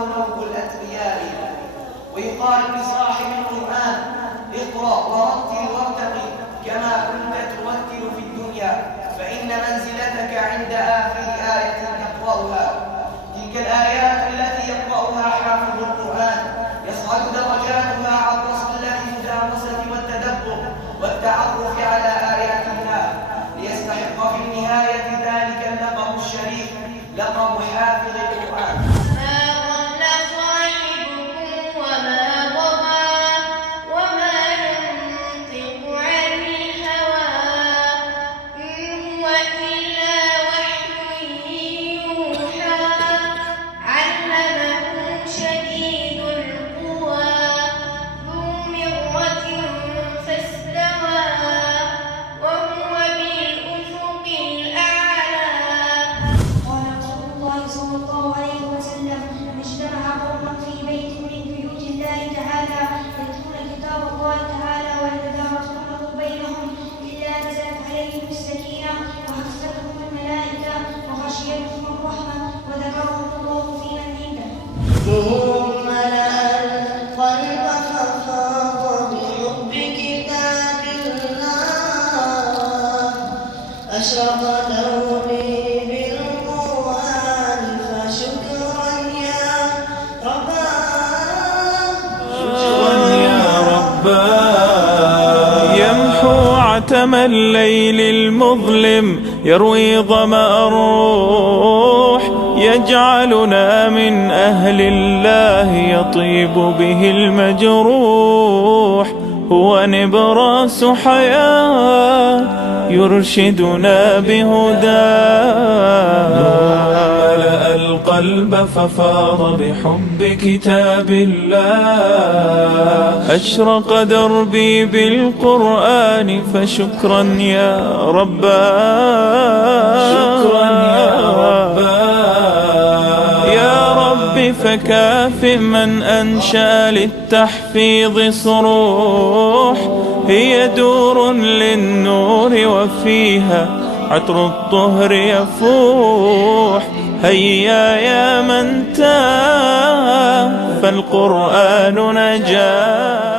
قلوب الأتقياء. ويقال لصاحب القرآن: اقرأ ورتل وارتقي كما كنت ترتل في الدنيا، فإن منزلتك عند آخر آية تقرأها. تلك الآيات التي يقرأها حافظ القرآن يصعد درجاتها عبر صلة المدارسة والتدبر والتعرف على آيات الله، ليستحق في النهاية ذلك اللقب الشريف، لقب حافظ القرآن. ثم ملأ القلب ففاض بحب كتاب الله، أشرق دربي بالقرآن فشكرا يا رباه، شكرا يا رباه. يمحو عتم الليل المظلم، يروي ظمأ الروح، يجعلنا من أهل الله يطيب به المجروح. هو نبراس حياة يرشدنا بهداه. ملأ القلب ففاض بحب كتاب الله، أشرق دربي بالقرآن فشكرا يا رباه. شكرا يا رباه. فكاف من أنشأ للتحفيظ صروح، هي دور للنور وفيها عطر الطهر يفوح. هيا يا من تاه فالقرآن نجاه.